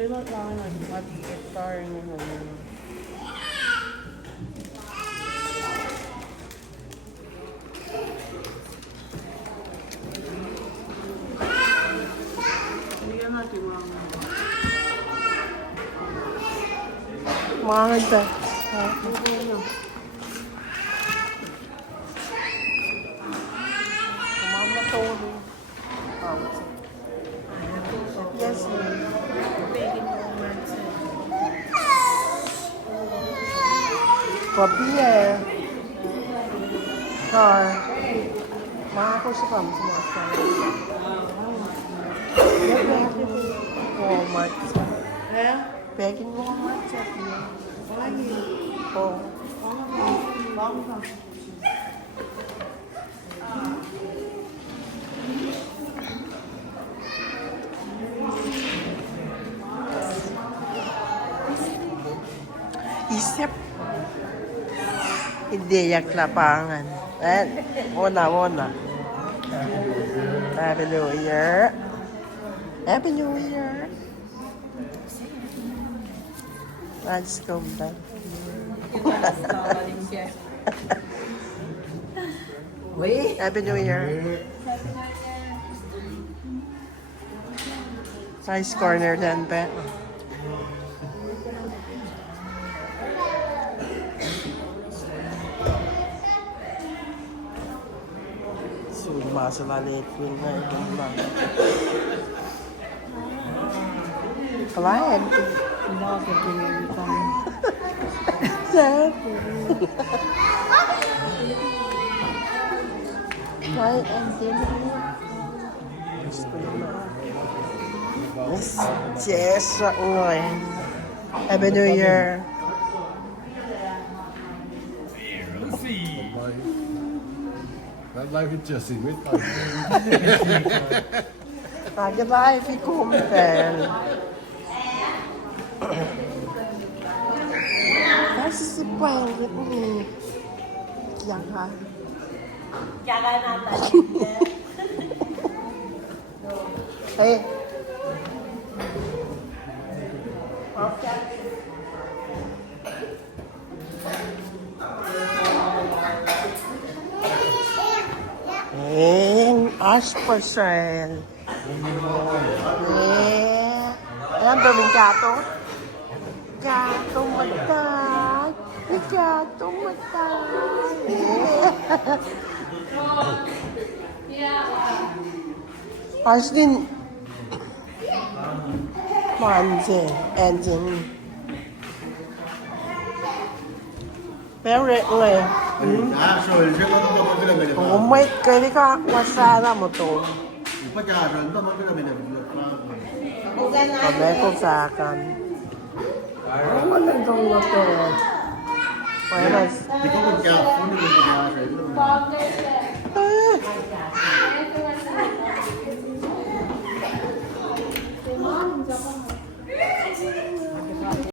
kailan lang mag-hectare na naman. Bigyan natin mga nagda. Kumama to. Yes, ma'am. Kopi eh. Car. Mga ko siya pa sa mga car. Walmart. Eh? Pegin mo Walmart sa tiyo. Lagi. Oo. Bago ka. Isip. Hindi yak lapangan. Muna. Happy New Year. Happy New Year. Let's go back. Happy New Year. Nice corner then, Pe. Masalalit yun na ibang lang. Client. Hindi ako pinili ka. Sir. Client and dinner. Miss Jess ngayon. Happy New Year. Life is just in with Lagi life i kumpel. Kasi si Pwede ni Jangan. Jangan natin. Hey. Okay. Aspersel. Ayan, daming gato. Gato matay. Gato matay. Ayos din. Manje. Engine. Pero ngayon. Umay, kaya ka wasara mo to. Kami ko sa akin. Ay, magandang na to. Di ko magkakon.